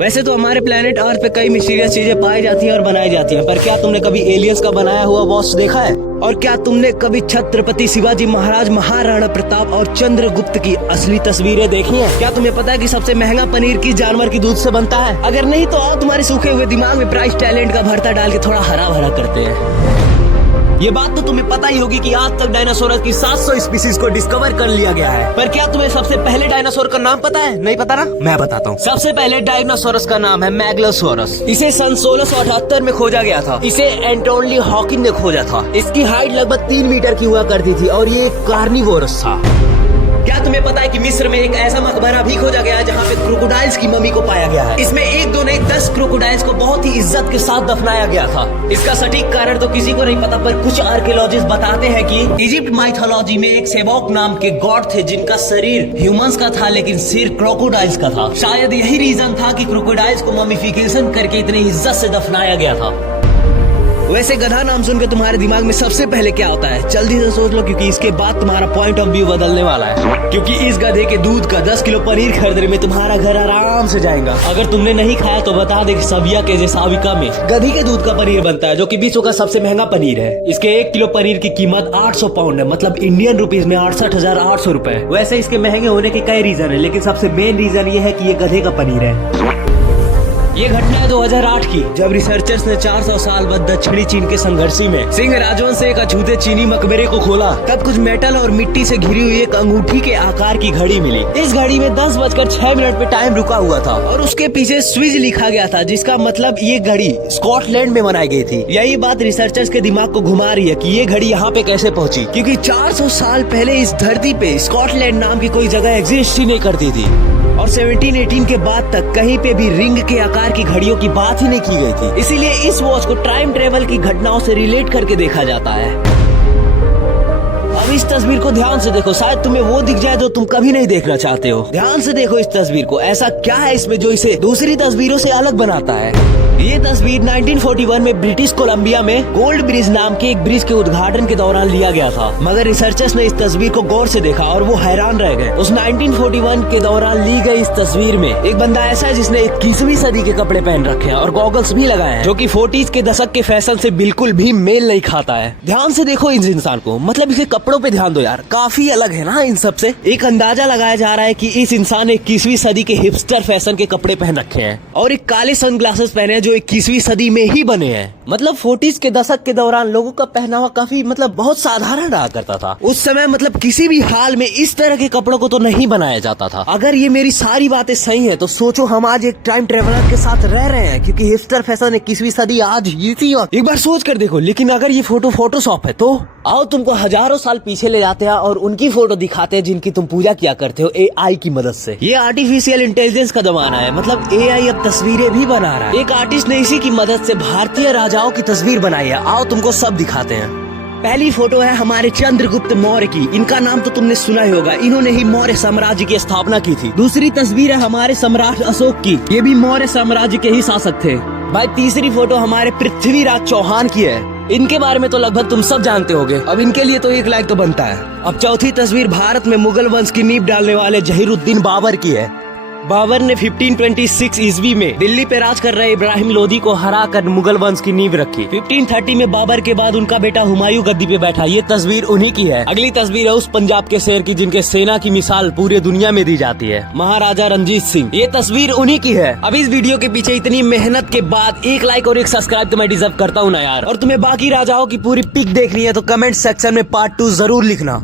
वैसे तो हमारे प्लेनेट अर्थ पे कई मिस्टीरियस चीजें पाई जाती हैं और बनाई जाती हैं, पर क्या तुमने कभी एलियंस का बनाया हुआ वॉच देखा है? और क्या तुमने कभी छत्रपति शिवाजी महाराज, महाराणा प्रताप और चंद्रगुप्त की असली तस्वीरें देखी हैं? क्या तुम्हें पता है कि सबसे महंगा पनीर किस जानवर की दूध से बनता है? अगर नहीं तो आओ तुम्हारे सूखे हुए दिमाग में प्राइस टैलेंट का भरता डाल के थोड़ा हरा भरा करते हैं। ये बात तो तुम्हें पता ही होगी कि आज तक डायनासोर की 700 स्पीसीज को डिस्कवर कर लिया गया है, पर क्या तुम्हें सबसे पहले डायनासोर का नाम पता है? नहीं पता ना, मैं बताता हूँ। सबसे पहले डायनासोरस का नाम है मैगलोसोरस। इसे सन 1678 में खोजा गया था। इसे एंटोनी हॉकिंग ने खोजा था। इसकी हाइट लगभग 3 मीटर की हुआ करती थी और ये एक कार्निवोरस था। क्या तुम्हें पता है कि मिस्र में एक ऐसा मकबरा भी खोजा गया है जहाँ पे क्रोकोडाइल्स की मम्मी को पाया गया है? इसमें एक दो नहीं 10 क्रोकोडाइल्स को बहुत ही इज्जत के साथ दफनाया गया था। इसका सटीक कारण तो किसी को नहीं पता, पर कुछ आर्कियोलॉजिस्ट बताते हैं कि इजिप्ट माइथोलॉजी में एक सेबोक नाम के गॉड थे जिनका शरीर ह्यूमंस का था लेकिन सिर क्रोकोडाइल्स का था। शायद यही रीजन था कि क्रोकोडाइल्स को मम्मीफिकेशन करके इतनी इज्जत से दफनाया गया था। वैसे गधा नाम सुन के तुम्हारे दिमाग में सबसे पहले क्या होता है? जल्दी से सोच लो, क्योंकि इसके बाद तुम्हारा पॉइंट ऑफ व्यू बदलने वाला है। क्योंकि इस गधे के दूध का 10 किलो पनीर खरीदने में तुम्हारा घर आराम से जाएगा। अगर तुमने नहीं खाया तो बता दे, सबिया के जैसाविका में गधी के दूध का पनीर बनता है, जो कि विश्व का सबसे महंगा पनीर है। इसके 1 किलो पनीर की कीमत 800 पाउंड है, मतलब इंडियन रुपीज में 68,800 रुपए। वैसे इसके महंगे होने के कई रीजन है, लेकिन सबसे मेन रीजन ये है कि ये गधे का पनीर है। ये घटना है 2008 की, जब रिसर्चर्स ने 400 साल बाद दक्षिणी चीन के संघर्षी में सिंह राजवंश से एक अछूते चीनी मकबरे को खोला। तब कुछ मेटल और मिट्टी से घिरी हुई एक अंगूठी के आकार की घड़ी मिली। इस घड़ी में 10:06 पे टाइम रुका हुआ था और उसके पीछे स्विच लिखा गया था, जिसका मतलब ये घड़ी स्कॉटलैंड में बनाई गई थी। यही बात रिसर्चर्स के दिमाग को घुमा रही है कि ये घड़ी यहाँ पे कैसे पहुँची, क्योंकि 400 साल पहले इस धरती पे स्कॉटलैंड नाम की कोई जगह एग्जिस्ट ही नहीं करती थी। और 1718 के बाद तक कहीं पे भी रिंग के आकार की घड़ियों की बात ही नहीं की गई थी। इसीलिए इस वॉच को टाइम ट्रेवल की घटनाओं से रिलेट करके देखा जाता है। अब इस तस्वीर को ध्यान से देखो, शायद तुम्हें वो दिख जाए जो तुम कभी नहीं देखना चाहते हो। ध्यान से देखो इस तस्वीर को, ऐसा क्या है इसमें जो इसे दूसरी तस्वीरों से अलग बनाता है? ये तस्वीर 1941 में ब्रिटिश कोलंबिया में गोल्ड ब्रिज नाम के एक ब्रिज के उद्घाटन के दौरान लिया गया था। मगर रिसर्चर्स ने इस तस्वीर को गौर से देखा और वो हैरान रह गए। उस 1941 के दौरान ली गई इस तस्वीर में एक बंदा ऐसा है जिसने 21वीं सदी के कपड़े पहन रखे हैं और गॉगल्स भी लगाए हैं, जो कि 40s के दशक के फैशन से बिल्कुल भी मेल नहीं खाता है। ध्यान से देखो इस इंसान को, मतलब इसे कपड़ों पे ध्यान दो यार, काफी अलग है ना इन सब से। एक अंदाजा लगाया जा रहा है कि इस इंसान ने 21वीं सदी के हिपस्टर फैशन के कपड़े पहन रखे हैं और एक काले सनग्लासेस पहने हैं जो 21वीं सदी में ही बने हैं। मतलब 40s के दशक के दौरान लोगों का पहनावा काफी बहुत साधारण रहा करता था उस समय। मतलब किसी भी हाल में इस तरह के कपड़ों को तो नहीं बनाया जाता था। अगर ये मेरी सारी बातें सही हैं तो सोचो हम आज एक टाइम ट्रेवलर के साथ रह रहे हैं, क्योंकि हिपस्टर फैशन 21वीं सदी आज ही थी। एक बार सोच कर देखो, लेकिन अगर ये फोटो फोटोशॉप है तो आओ तुमको हजारों साल पीछे ले जाते हैं और उनकी फोटो दिखाते हैं जिनकी तुम पूजा किया करते हो AI की मदद से। ये आर्टिफिशियल इंटेलिजेंस का जमाना है, मतलब AI अब तस्वीरें भी बना रहा है। एक आर्टिस्ट ने इसी की मदद से भारतीय राजाओं की तस्वीर बनाई है। आओ तुमको सब दिखाते हैं। पहली फोटो है हमारे चंद्रगुप्त मौर्य की। इनका नाम तो तुमने सुना ही होगा, इन्होंने ही मौर्य साम्राज्य की स्थापना की थी। दूसरी तस्वीर है हमारे सम्राट अशोक की, ये भी मौर्य साम्राज्य के ही शासक थे। भाई तीसरी फोटो हमारे पृथ्वीराज चौहान की है। इनके बारे में तो लगभग तुम सब जानते होगे, अब इनके लिए तो 1 लाइक तो बनता है। अब चौथी तस्वीर भारत में मुगल वंश की नींव डालने वाले जहीरुद्दीन बाबर की है। बाबर ने 1526 ईस्वी में दिल्ली पे राज कर रहे इब्राहिम लोधी को हराकर मुगल वंश की नींव रखी। 1530 में बाबर के बाद उनका बेटा हुमायूं गद्दी पे बैठा। ये तस्वीर उन्हीं की है। अगली तस्वीर है उस पंजाब के शेर की जिनके सेना की मिसाल पूरे दुनिया में दी जाती है, महाराजा रंजीत सिंह। ये तस्वीर उन्हीं की है। अब इस वीडियो के पीछे इतनी मेहनत के बाद 1 लाइक और 1 सब्सक्राइब तो मैं डिजर्व करता हूँ ना यार। और तुम्हें बाकी राजाओं की पूरी पिक देखनी है तो कमेंट सेक्शन में पार्ट 2 जरूर लिखना।